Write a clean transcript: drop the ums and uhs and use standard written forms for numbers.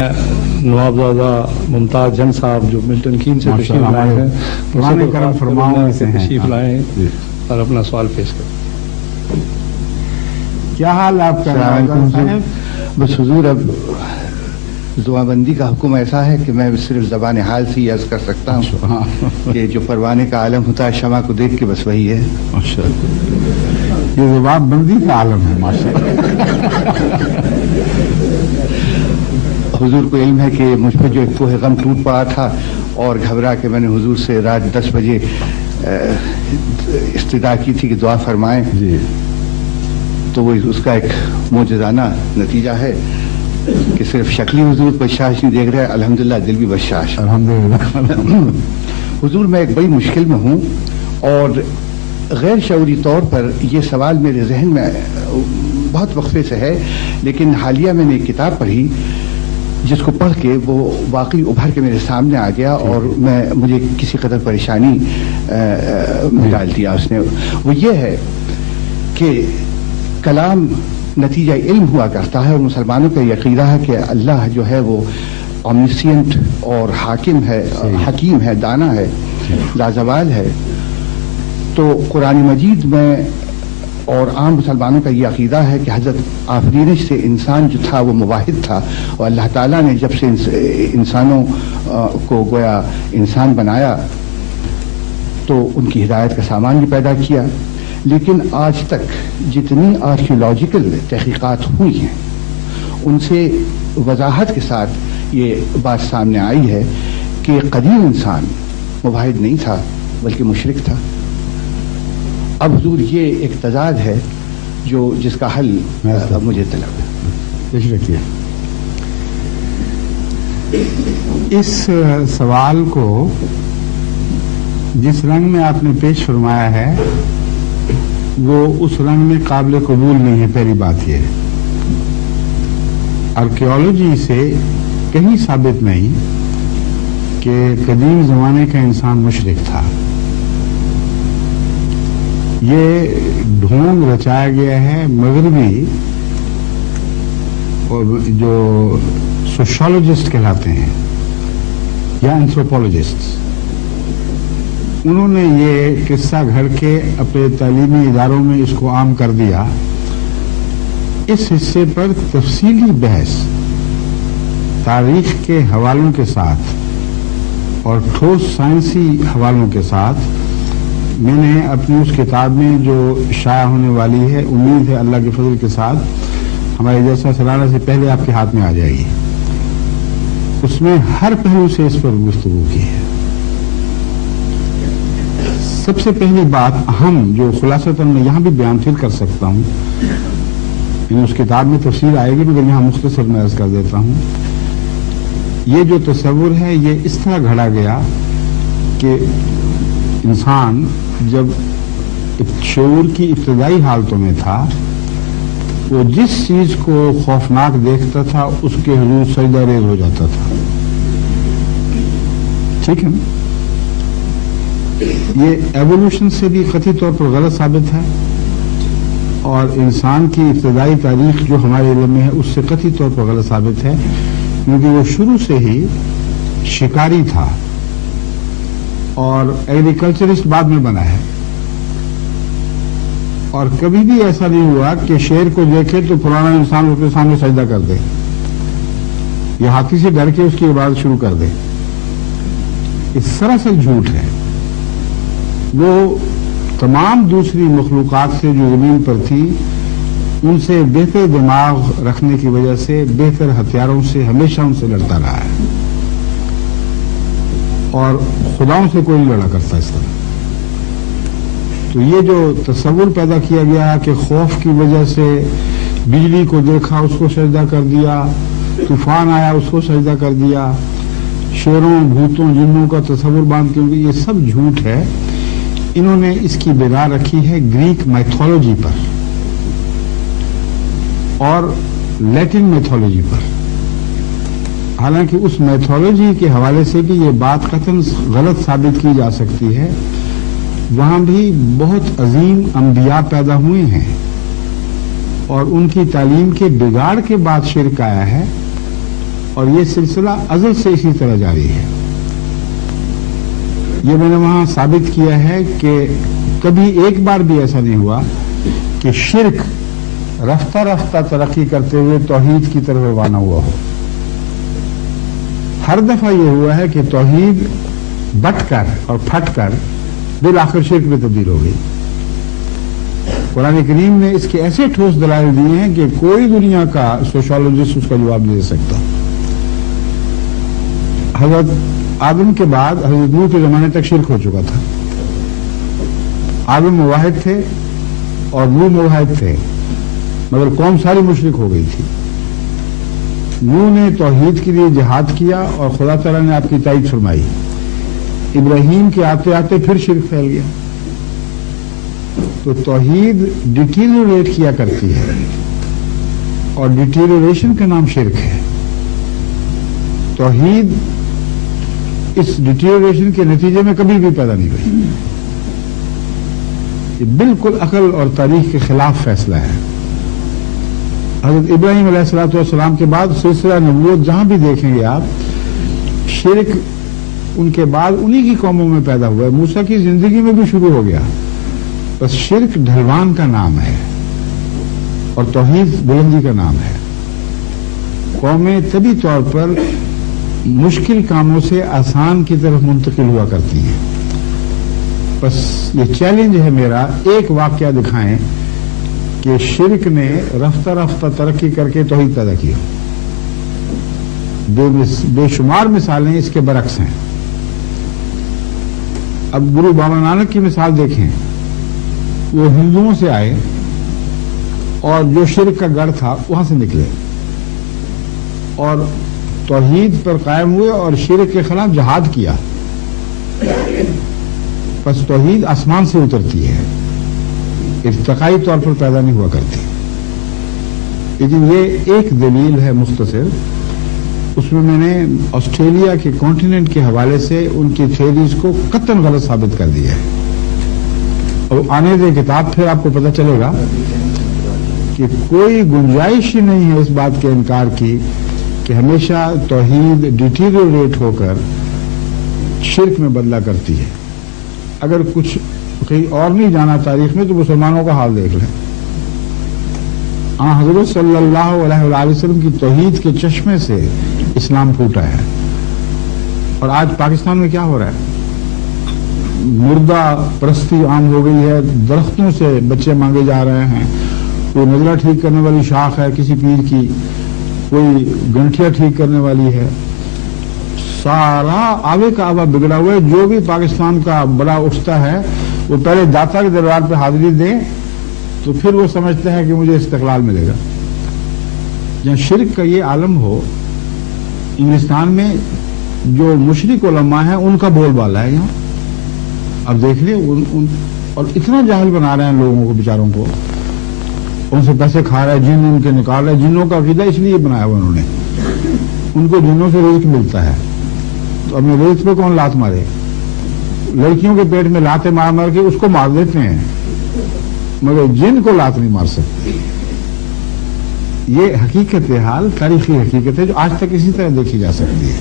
नवाबजादा मुमताज जंग साहब जो मिल्टन कीन से तशरीफ लाए हैं, पुराने करम फरमाओं से तशरीफ लाए और अपना सवाल पेश करें। क्या हाल आपका साहब? बस हुजूर, अब जुबाबंदी का हुक्म ऐसा है कि मैं सिर्फ ज़बान हाल से ही अर्ज कर सकता हूँ कि जो परवाने का आलम होता है शमा को देख के बस वही है। ये जुबाबंदी का आलम है माशाअल्लाह। हुजूर को इल्म है कि मुझ पर जो एक कोह गम टूट पड़ा था और घबरा के मैंने हुजूर से रात 10 बजे इस्तिदा की थी कि दुआ फरमाएं, तो वो उसका एक मोजज़ाना नतीजा है कि सिर्फ शक्ली हुजूर बशाश नहीं देख रहे, अल्हम्दुलिल्लाह दिल भी बशाश। अल्हम्दुलिल्लाह। हुजूर, मैं एक बड़ी मुश्किल में हूँ और गैर शऊरी तौर पर यह सवाल मेरे जहन में बहुत वक्फे से है, लेकिन हालिया मैंने एक किताब पढ़ी जिसको पढ़ के वो वाकई उभर के मेरे सामने आ गया और मुझे किसी कदर परेशानी में डाल दिया उसने। वो ये है कि कलाम नतीजा इल्म हुआ करता है और मुसलमानों का यकीदा है कि अल्लाह जो है वो ओमनिसिएंट और हाकिम है, हकीम है, दाना है, लाजवाल है। तो कुरान मजीद में और आम मुसलमानों का ये अकीदा है कि हज़रत आफरीनिश से इंसान जो था वो मुवाहिद था और अल्लाह ताला ने जब से इंसानों को गोया इंसान बनाया तो उनकी हिदायत का सामान भी पैदा किया। लेकिन आज तक जितनी आर्कियोलॉजिकल तहकीकात हुई हैं उनसे वजाहत के साथ ये बात सामने आई है कि कदीम इंसान मुवाहिद नहीं था बल्कि मुशरिक था। अब हुजूर ये एक तजाद है जिसका हल मुझे तलब है। रखिए इस सवाल को जिस रंग में आपने पेश फरमाया है वो उस रंग में काबिल कबूल नहीं है। पहली बात ये है, आर्कियोलॉजी से कहीं साबित नहीं कि कदीम जमाने का इंसान मुशरिक था। ये ढोंग रचाया गया है मगरबी और जो सोशियोलॉजिस्ट कहलाते हैं या एंथ्रोपोलॉजिस्ट, उन्होंने ये किस्सा घर के अपने तालीमी इदारों में इसको आम कर दिया। इस हिस्से पर तफसीली बहस तारीख के हवालों के साथ और ठोस साइंसी हवालों के साथ मैंने अपनी उस किताब में जो शाया होने वाली है, उम्मीद है अल्लाह के फजल के साथ हमारे जैसा सलाना से पहले आपके हाथ में आ जाएगी, उसमें हर पहलू से इस पर गुफ्तगू की है। सबसे पहली बात अहम जो खुलासतन मैं यहाँ भी बयान फिर कर सकता हूँ, उस किताब में तफसील आएगी मगर यहाँ मुख्तसर में अर्ज कर देता हूँ। ये जो तस्वुर है ये इस तरह घड़ा गया कि इंसान जब शऊर की इब्तदाई हालतों में था वो जिस चीज को खौफनाक देखता था उसके हुजूर सजदा रेज हो जाता था। ठीक है, ये एवोल्यूशन से भी कतई तौर पर गलत साबित है और इंसान की इब्तदाई तारीख जो हमारे इल्म में है उससे कतई तौर पर गलत साबित है, क्योंकि वो शुरू से ही शिकारी था और एग्रीकल्चरिस्ट बाद में बना है। और कभी भी ऐसा नहीं हुआ कि शेर को देखे तो पुराना इंसान उसके सामने सजदा कर दे या हाथी से डर के उसकी इबादत शुरू कर दे। इस सरासर झूठ है। वो तमाम दूसरी मखलूकात से जो जमीन पर थी उनसे बेहतर दिमाग रखने की वजह से, बेहतर हथियारों से हमेशा उनसे लड़ता रहा है और खुदाओं से कोई नहीं लड़ा करता इस तरह। तो ये जो तस्वुर पैदा किया गया कि खौफ की वजह से बिजली को देखा उसको सजदा कर दिया, तूफान आया उसको सजदा कर दिया, शेरों भूतों जिन्नों का तस्वुर बांध के, ये सब झूठ है। इन्होंने इसकी बिना रखी है ग्रीक माइथोलॉजी पर और लैटिन मैथोलॉजी पर। हालांकि उस मैथोलॉजी के हवाले से भी ये बात कतई गलत साबित की जा सकती है। वहां भी बहुत अजीम अंबिया पैदा हुए हैं और उनकी तालीम के बिगाड़ के बाद शिर्क आया है اور یہ سلسلہ ازل سے اسی طرح جاری ہے. یہ میں نے وہاں ثابت کیا ہے کہ کبھی ایک بار بھی ایسا نہیں ہوا کہ شرک رفتہ رفتہ ترقی کرتے ہوئے توحید کی طرف روانہ ہوا ہو. ہر دفعہ یہ ہوا ہے کہ توحید بٹ کر اور پھٹ کر بالآخر شرک میں تبدیل ہو گئی. قرآن کریم نے اس کے ایسے ٹھوس دلائل دیے ہیں کہ کوئی دنیا کا سوشالوجسٹ اس کا جواب نہیں دے سکتا. حضرت آدم کے بعد حضرت نوح کے زمانے تک شرک ہو چکا تھا. آدم موحد تھے اور نوح موحد تھے، مگر قوم ساری مشرک ہو گئی تھی. نوح نے توحید کے لیے جہاد کیا اور خدا تعالیٰ نے آپ کی تائید فرمائی. ابراہیم کے آتے آتے پھر شرک پھیل گیا. تو توحید ڈیٹیریوریٹ کیا کرتی ہے اور ڈیٹیریوریشن کا نام شرک ہے. توحید اس ڈیٹیریوریشن کے نتیجے میں کبھی بھی پیدا نہیں ہوئی. یہ بالکل عقل اور تاریخ کے خلاف فیصلہ ہے. حضرت ابراہیم علیہ السلام کے بعد سلسلہ نبوت جہاں بھی دیکھیں گے آپ، شرک ان کے بعد انہی کی قوموں میں پیدا ہوا ہے. موسیٰ کی زندگی میں بھی شروع ہو گیا. بس شرک ڈھلوان کا نام ہے اور توحید بلندی کا نام ہے. قومیں طبی طور پر مشکل کاموں سے آسان کی طرف منتقل ہوا کرتی ہیں. بس یہ چیلنج ہے میرا، ایک واقعہ دکھائیں کہ شرک نے رفتہ رفتہ ترقی کر کے توحید پیدا کیا. بے شمار مثالیں اس کے برعکس ہیں. اب گرو بابا نانک کی مثال دیکھیں. وہ ہندوؤں سے آئے اور جو شرک کا گڑھ تھا وہاں سے نکلے اور توحید پر قائم ہوئے اور شرک کے خلاف جہاد کیا. بس توحید آسمان سے اترتی ہے، ارتقائی طور پر پیدا نہیں ہوا کرتی. لیکن یہ ایک دلیل ہے مختصر. اس میں نے آسٹریلیا کے کانٹیننٹ کے حوالے سے ان کی تھیوریز کو قطعاً غلط ثابت کر دیا ہے. اور آنے دے کتاب پھر آپ کو پتہ چلے گا کہ کوئی گنجائش ہی نہیں ہے اس بات کے انکار کی کہ ہمیشہ توحید ڈیٹیریوریٹ ہو کر شرک میں بدلا کرتی ہے. اگر کچھ کہیں اور نہیں جانا تاریخ میں تو مسلمانوں کا حال دیکھ لیں. حضرت صلی اللہ علیہ وآلہ وسلم کی توحید کے چشمے سے اسلام پھوٹا ہے. اور آج پاکستان میں کیا ہو رہا ہے؟ مردہ پرستی عام ہو گئی ہے. درختوں سے بچے مانگے جا رہے ہیں. کوئی نزلہ ٹھیک کرنے والی شاخ ہے کسی پیر کی، کوئی گنٹھیا ٹھیک کرنے والی ہے. سارا آوے کا آوا بگڑا ہوا ہے. جو بھی پاکستان کا بڑا اٹھتا ہے وہ پہلے داتا کے دربار پہ حاضری دے تو پھر وہ سمجھتا ہے کہ مجھے استقلال ملے گا. جہاں شرک کا یہ عالم ہو، انگلستان میں جو مشرک علماء ہیں ان کا بول بالا ہے یہاں. اب دیکھ لیں اور اتنا جاہل بنا رہے ہیں لوگوں کو، بیچاروں کو. ان سے پیسے کھا رہا ہے، جن ان کے نکال رہا ہے. جنوں کا عقیدہ اس لیے بنایا ہوا انہوں نے، ان کو جنوں سے رزق ملتا ہے. تو اپنے رزق پہ کون لات مارے؟ لڑکیوں کے پیٹ میں لاتیں مار مار کے اس کو مار دیتے ہیں، مگر جن کو لات نہیں مار سکتے. یہ حقیقت حال تاریخی حقیقت ہے جو آج تک اسی طرح دیکھی جا سکتی ہے.